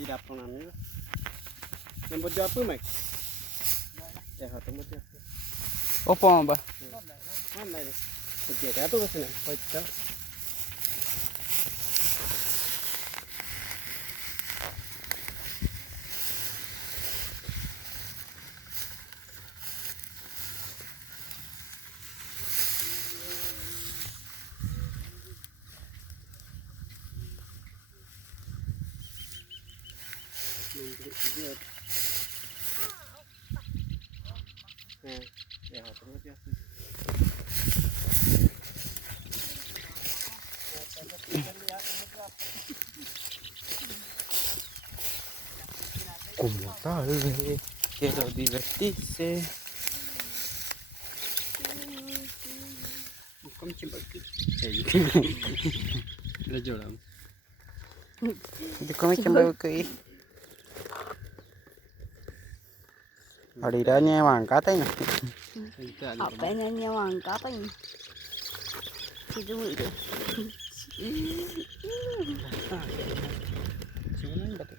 tidak pengen. Nembut jawab apa, Mek? Ya, hatu mut ya. Opo, Mbah? Mana ini? Begitu apa kesini? Hotel. Ya, hatu mut ya. Como tal vez quiero divertirse. Kamu cimbal ke? Udah jolam. Di kami kembali ke Adiranya mangkat ini. Apa ini yang mangkap ini? Itu itu. Cuman batu.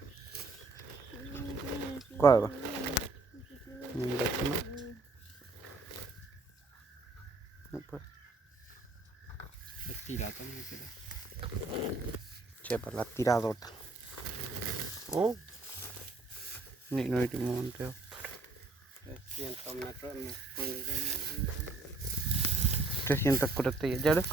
Kual ba? Ini cuma. Apa? Tidak tahu ni kita. Siapa la tirado. Oh. Ni no di monte. Sian tom na tro mo. 340 ya jarak.